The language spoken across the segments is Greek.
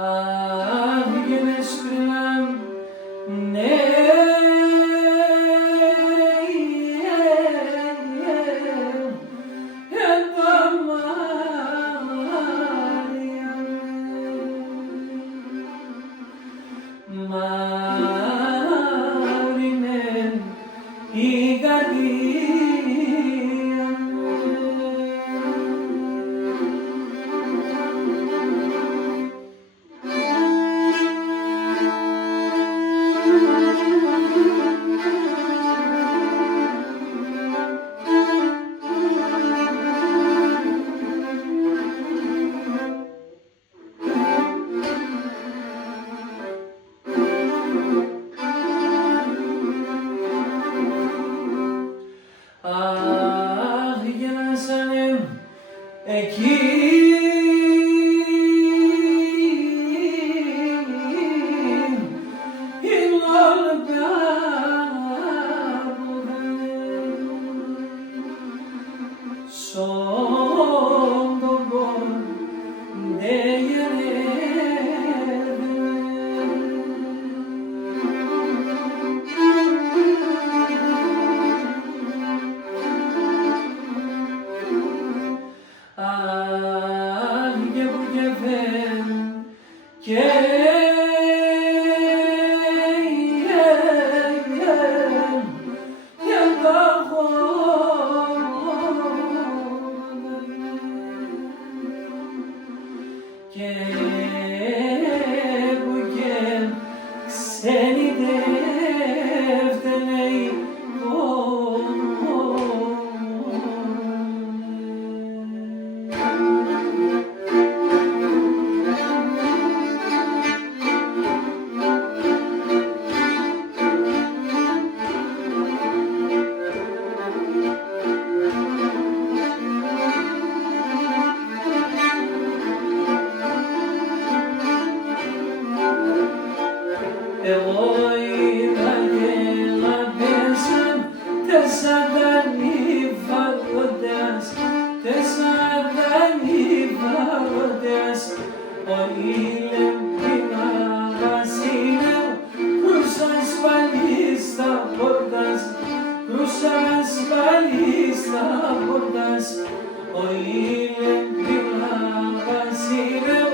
Αχ, γίνες πριν, ναι, μάρινεν η καρδία μου. Αχ, γέννασανε εκεί η λόλκα μου σον τον κον δε και που και ξένοι δεύτεροι εγώ είδα γελαδέσαν τεσσαντανίβαροντες ο ηλεμπίνα βασίλειο κρούσας πάλι στα πόρτας ο ηλεμπίνα βασίλειο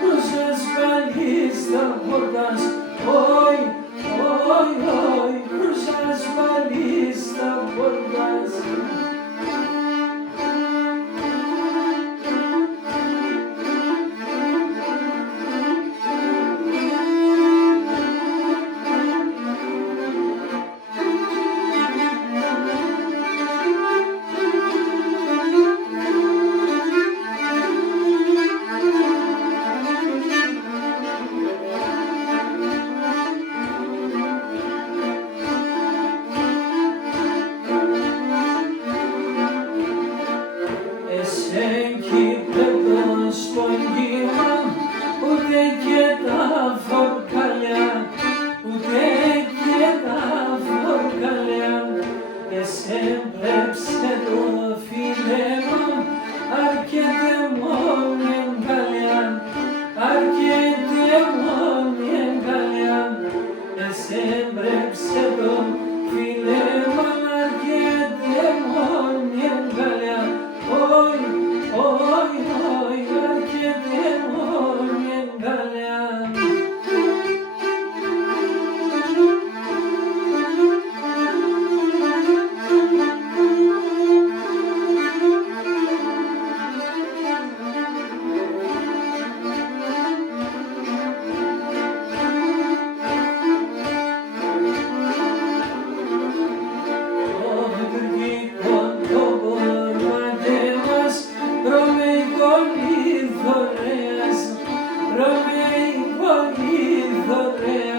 κρούσας πάλι στα πόρτας Oi, oi, oi, cruzas balista bordas. Εσέν κύπετο στον κύμα, ούτε και τα φορκαλιά, ούτε και τα φορκαλιά. Εσέν πλέψε το φιλέμα, αρκετέ μόνη εγκαλιά, αρκετέ μόνη εγκαλιά. Εσέν πλέψε το φιλέμα, αρκετέ μόνη εγκαλιά. Oi, oi, oi, αρκετέ μόνη εγκαλιά. Ρωμαϊκό λιθορέας,